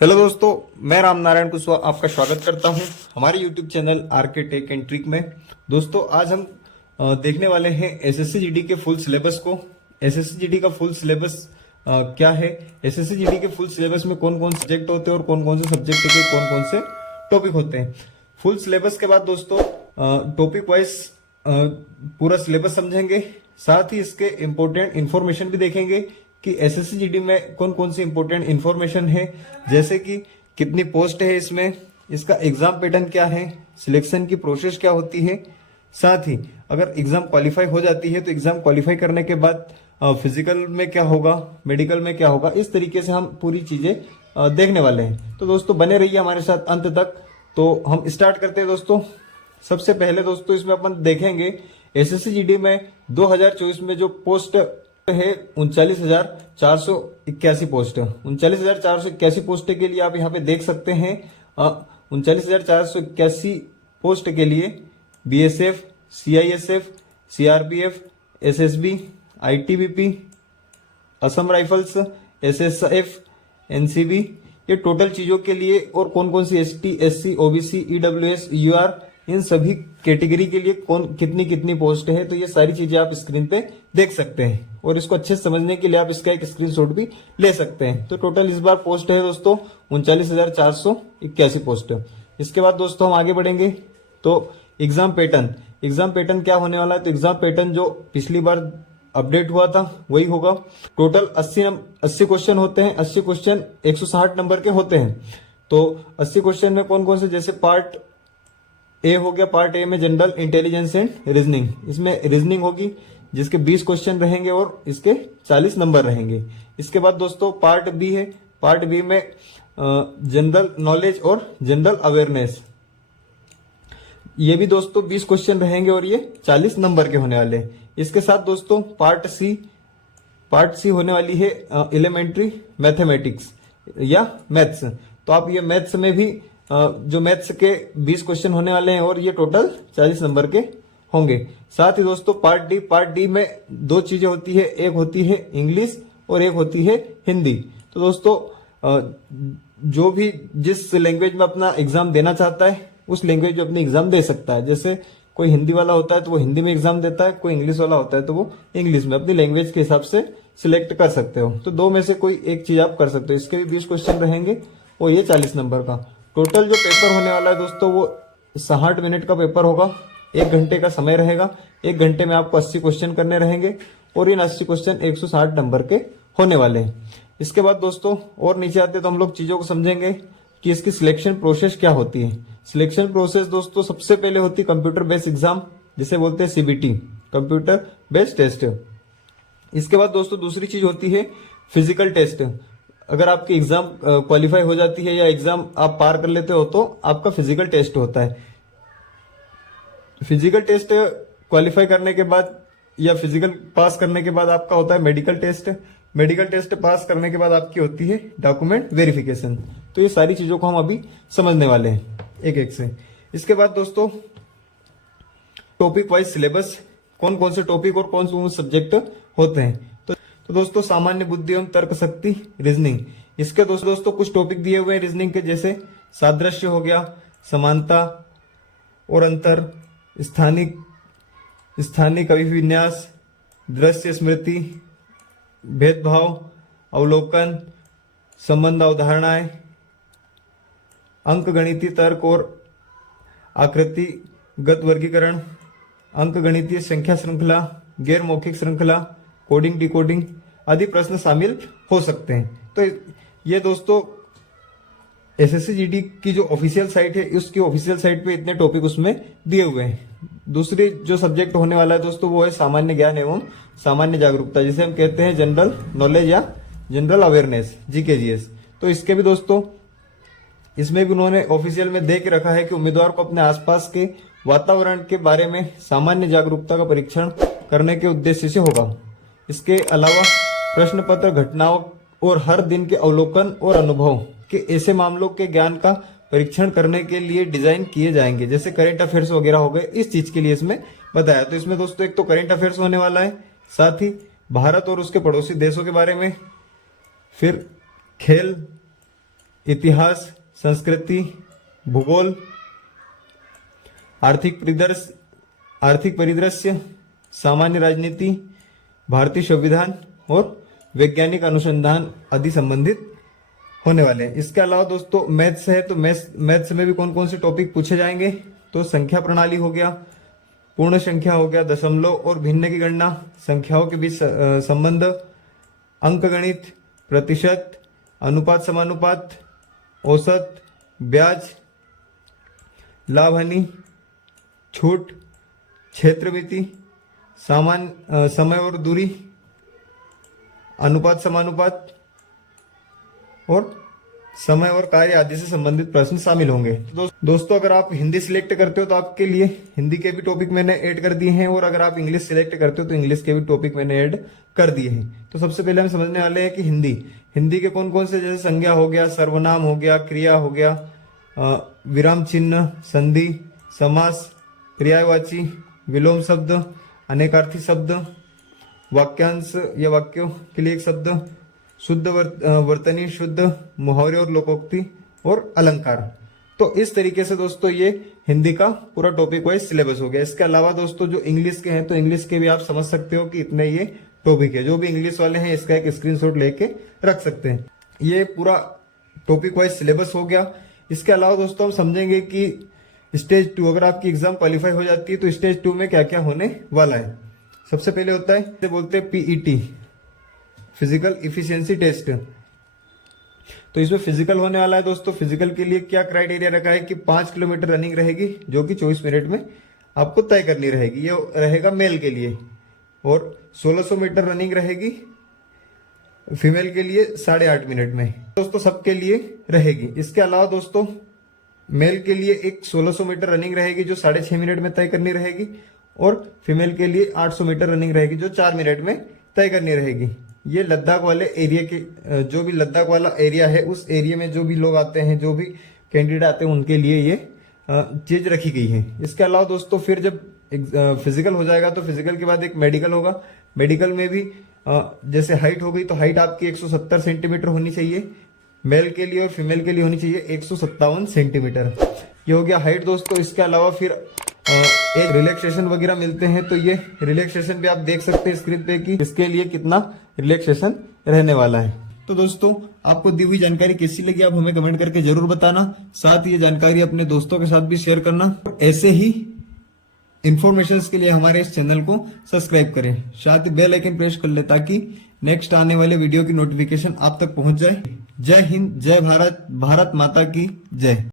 Hello दोस्तों, मैं राम नारायण कुशवाहा आपका स्वागत करता हूं हमारे YouTube channel RK tech and trick में। दोस्तों आज हम देखने वाले हैं एसएससी जीडी के फुल सिलेबस को। एसएससी जीडी का फुल सिलेबस क्या है, एसएससी जीडी के फुल सिलेबस में कौन कौन सब्जेक्ट होते हैं और कौन कौन से सब्जेक्ट के कौन कौन से टॉपिक होते हैं। फुल सिलेबस के बाद दोस्तों टॉपिक वाइज पूरा सिलेबस समझेंगे, साथ ही इसके इम्पोर्टेंट इन्फॉर्मेशन भी देखेंगे कि एसएससी जीडी में कौन कौन सी इंपॉर्टेंट इन्फॉर्मेशन है, जैसे कि कितनी पोस्ट है इसमें, इसका एग्जाम पैटर्न क्या है, सिलेक्शन की प्रोसेस क्या होती है। साथ ही अगर एग्जाम क्वालिफाई हो जाती है तो एग्जाम क्वालिफाई करने के बाद फिजिकल में क्या होगा, मेडिकल में क्या होगा, इस तरीके से हम पूरी चीजें देखने वाले हैं। तो दोस्तों बने रहिए हमारे साथ अंत तक। तो हम स्टार्ट करते हैं दोस्तों। सबसे पहले दोस्तों इसमें अपन देखेंगे एसएससी जीडी में 2024 में जो पोस्ट है 39,481 पोस्ट। 39,481 पोस्ट के लिए आप यहाँ पे देख सकते हैं 39,481 पोस्ट के लिए BSF, CISF, CRPF, SSB, ITBP, Assam Rifles, SSF, NCB, ये टोटल चीजों के लिए, और कौन कौन सी ST, SC, OBC, EWS, UR, इन सभी कैटेगरी के लिए कौन कितनी कितनी पोस्ट है, तो ये सारी चीजें आप स्क्रीन पे देख सकते हैं। और इसको अच्छे से समझने के लिए आप इसका एक स्क्रीनशॉट भी ले सकते हैं। तो टोटल इस बार पोस्ट है दोस्तों 39,481 पोस्ट। इसके बाद दोस्तों हम आगे बढ़ेंगे तो एग्जाम पैटर्न क्या होने वाला है। तो एग्जाम पैटर्न जो पिछली बार अपडेट हुआ था वही होगा। टोटल 80 क्वेश्चन होते हैं। 80 क्वेश्चन 160 नंबर के होते हैं। तो 80 क्वेश्चन में कौन कौन से, जैसे पार्ट ए हो गया, पार्ट ए में जनरल इंटेलिजेंस एंड रीजनिंग, इसमें रीजनिंग होगी जिसके 20 क्वेश्चन रहेंगे और इसके 40 नंबर रहेंगे। इसके बाद दोस्तों पार्ट बी है। पार्ट बी में जनरल नॉलेज और जनरल अवेयरनेस, ये भी दोस्तों 20 क्वेश्चन रहेंगे और ये 40 नंबर के होने वाले हैं। इसके साथ दोस्तों पार्ट सी होने वाली है एलिमेंट्री मैथमेटिक्स या मैथ्स। तो आप ये मैथ्स में भी जो मैथ्स के 20 क्वेश्चन होने वाले हैं और ये टोटल 40 नंबर के होंगे। साथ ही दोस्तों पार्ट डी में दो चीजें होती है, एक होती है इंग्लिश और एक होती है हिंदी। तो दोस्तों जो भी जिस लैंग्वेज में अपना एग्जाम देना चाहता है उस लैंग्वेज में अपनी एग्जाम दे सकता है। जैसे कोई हिंदी वाला होता है तो वो हिंदी में एग्जाम देता है, कोई इंग्लिश वाला होता है तो वो इंग्लिश में, अपनी लैंग्वेज के हिसाब से सिलेक्ट कर सकते हो। तो दो में से कोई एक चीज आप कर सकते हो। इसके भी 20 क्वेश्चन रहेंगे और ये 40 नंबर का। टोटल जो पेपर होने वाला है दोस्तों वो 60 मिनट का पेपर होगा। 1 घंटे का समय रहेगा। 1 घंटे में आपको 80 क्वेश्चन करने रहेंगे और इन 80 क्वेश्चन 160 नंबर के होने वाले हैं। इसके बाद दोस्तों और नीचे आते तो हम लोग चीजों को समझेंगे कि इसकी सिलेक्शन प्रोसेस क्या होती है। सिलेक्शन प्रोसेस दोस्तों सबसे पहले होती है कंप्यूटर बेस्ड एग्जाम, जिसे बोलते हैं सीबीटी, कंप्यूटर बेस्ड टेस्ट। इसके बाद दोस्तों दूसरी चीज होती है फिजिकल टेस्ट। अगर आपकी एग्जाम क्वालिफाई हो जाती है या एग्जाम आप पार कर लेते हो तो आपका फिजिकल टेस्ट होता है। फिजिकल टेस्ट क्वालिफाई करने के बाद या फिजिकल पास करने के बाद आपका होता है medical test. Medical test pass करने के बाद आपकी होती है डॉक्यूमेंट वेरिफिकेशन। तो ये सारी चीजों को हम अभी समझने वाले हैं एक एक से। इसके बाद दोस्तों टॉपिक वाइज सिलेबस, कौन कौन से टॉपिक और कौन कौन से सब्जेक्ट होते हैं। तो दोस्तों सामान्य बुद्धि एवं तर्क शक्ति, रीजनिंग, इसके दोस्तों कुछ टॉपिक दिए हुए हैं रीजनिंग के, जैसे सादृश्य हो गया, समानता और अंतर, स्थानिक अभिविन्यास, दृश्य स्मृति, भेदभाव, अवलोकन, संबंध अवधारणाएं, अंकगणितीय तर्क और आकृतिगत वर्गीकरण, अंकगणितीय संख्या श्रृंखला, गैर मौखिक श्रृंखला, कोडिंग डिकोडिंग आदि प्रश्न शामिल हो सकते हैं। तो ये दोस्तों एसएससी जीडी की जो ऑफिशियल साइट है उसकी ऑफिशियल साइट पे इतने टॉपिक उसमें दिए हुए हैं। दूसरी जो सब्जेक्ट होने वाला है दोस्तों वो है सामान्य ज्ञान एवं सामान्य जागरूकता, जिसे हम कहते हैं जनरल नॉलेज या जनरल अवेयरनेस, जीकेजीएस। तो इसके भी दोस्तों इसमें भी उन्होंने ऑफिशियल में दे के रखा है कि उम्मीदवार को अपने आसपास के वातावरण के बारे में सामान्य जागरूकता का परीक्षण करने के उद्देश्य से होगा। इसके अलावा प्रश्न पत्र, घटनाओं और हर दिन के अवलोकन और अनुभव के ऐसे मामलों के ज्ञान का परीक्षण करने के लिए डिजाइन किए जाएंगे, जैसे करेंट अफेयर्स वगैरह हो गए, इस चीज के लिए इसमें बताया। तो इसमें दोस्तों एक तो करेंट अफेयर्स होने वाला है, साथ ही भारत और उसके पड़ोसी देशों के बारे में, फिर खेल इतिहास, संस्कृति, भूगोल, आर्थिक परिदृश्य, सामान्य राजनीति, भारतीय संविधान और वैज्ञानिक अनुसंधान आदि संबंधित होने वाले हैं। इसके अलावा दोस्तों मैथ्स है, तो मैथ्स में भी कौन कौन से टॉपिक पूछे जाएंगे, तो संख्या प्रणाली हो गया, पूर्ण संख्या हो गया, दशमलव और भिन्न की गणना, संख्याओं के बीच संबंध, अंकगणित, प्रतिशत, अनुपात समानुपात, औसत, ब्याज, लाभ हानि, छूट, क्षेत्रमिति, समय और दूरी, अनुपात समानुपात और समय और कार्य आदि से संबंधित प्रश्न शामिल होंगे। दोस्तों अगर आप हिंदी सिलेक्ट करते हो तो आपके लिए हिंदी के भी टॉपिक मैंने ऐड कर दिए हैं, और अगर आप इंग्लिश सिलेक्ट करते हो तो इंग्लिश के भी टॉपिक मैंने ऐड कर दिए हैं। तो सबसे पहले हम समझने वाले हैं कि हिंदी के कौन कौन से, जैसे संज्ञा हो गया, सर्वनाम हो गया, क्रिया हो गया, विराम चिन्ह, संधि, समास, पर्यायवाची, विलोम शब्द, अनेकार्थी शब्द, वाक्यांश या वाक्यों के लिए एक शब्द, शुद्ध वर्तनी, शुद्ध मुहावरे और लोकोक्ति और अलंकार। तो इस तरीके से दोस्तों ये हिंदी का पूरा टॉपिक वाइज सिलेबस हो गया। इसके अलावा दोस्तों जो इंग्लिश के हैं, तो इंग्लिश के भी आप समझ सकते हो कि इतने ये टॉपिक है। जो भी इंग्लिश वाले हैं इसका एक स्क्रीनशॉट लेके रख सकते हैं। ये पूरा टॉपिक वाइज सिलेबस हो गया। इसके अलावा दोस्तों हम समझेंगे कि स्टेज 2 अगर आपकी एग्जाम क्वालिफाई हो जाती है तो स्टेज 2 में क्या क्या होने वाला है। सबसे पहले होता है, इसे बोलते हैं पीईटी, फिजिकल इफिशियंसी टेस्ट। तो इसमें फिजिकल होने वाला है दोस्तों। फिजिकल के लिए क्या क्राइटेरिया रखा है कि 5 किलोमीटर रनिंग रहेगी, जो कि 24 मिनट में आपको तय करनी रहेगी। ये रहेगा मेल के लिए। और 1600 मीटर रनिंग रहेगी फीमेल के लिए 8.5 मिनट में। दोस्तों सबके लिए रहेगी। इसके अलावा दोस्तों मेल के लिए एक 1600 मीटर रनिंग रहेगी जो 6.5 मिनट में तय करनी रहेगी, और फीमेल के लिए 800 मीटर रनिंग रहेगी जो 4 मिनट में तय करनी रहेगी। ये लद्दाख वाले एरिया के, जो भी लद्दाख वाला एरिया है उस एरिया में जो भी लोग आते हैं, जो भी कैंडिडेट आते हैं, उनके लिए ये चीज रखी गई है। इसके अलावा दोस्तों फिर जब फिजिकल हो जाएगा तो फिजिकल के बाद एक मेडिकल होगा। मेडिकल में भी जैसे हाइट हो गई तो हाइट आपकी 170 सेंटीमीटर होनी चाहिए मेल के लिए, और फीमेल के लिए होनी चाहिए 157 सेंटीमीटर। ये हो गया हाइट दोस्तों। इसके अलावा फिर एक रिलैक्सेशन वगैरह मिलते हैं, तो ये रिलैक्सेशन भी आप देख सकते हैं स्क्रीन पे कि इसके लिए कितना रिलैक्सेशन रहने वाला है। तो दोस्तों आपको दी हुई जानकारी कैसी लगी आप हमें कमेंट करके जरूर बताना। साथ ही ये जानकारी अपने दोस्तों के साथ भी शेयर करना। ऐसे ही इंफॉर्मेशन के लिए हमारे इस चैनल को सब्सक्राइब करें, साथ ही बेल आइकन प्रेस कर ले ताकि नेक्स्ट आने वाले वीडियो की नोटिफिकेशन आप तक पहुंच जाए। जय हिंद, जय भारत, भारत माता की जय।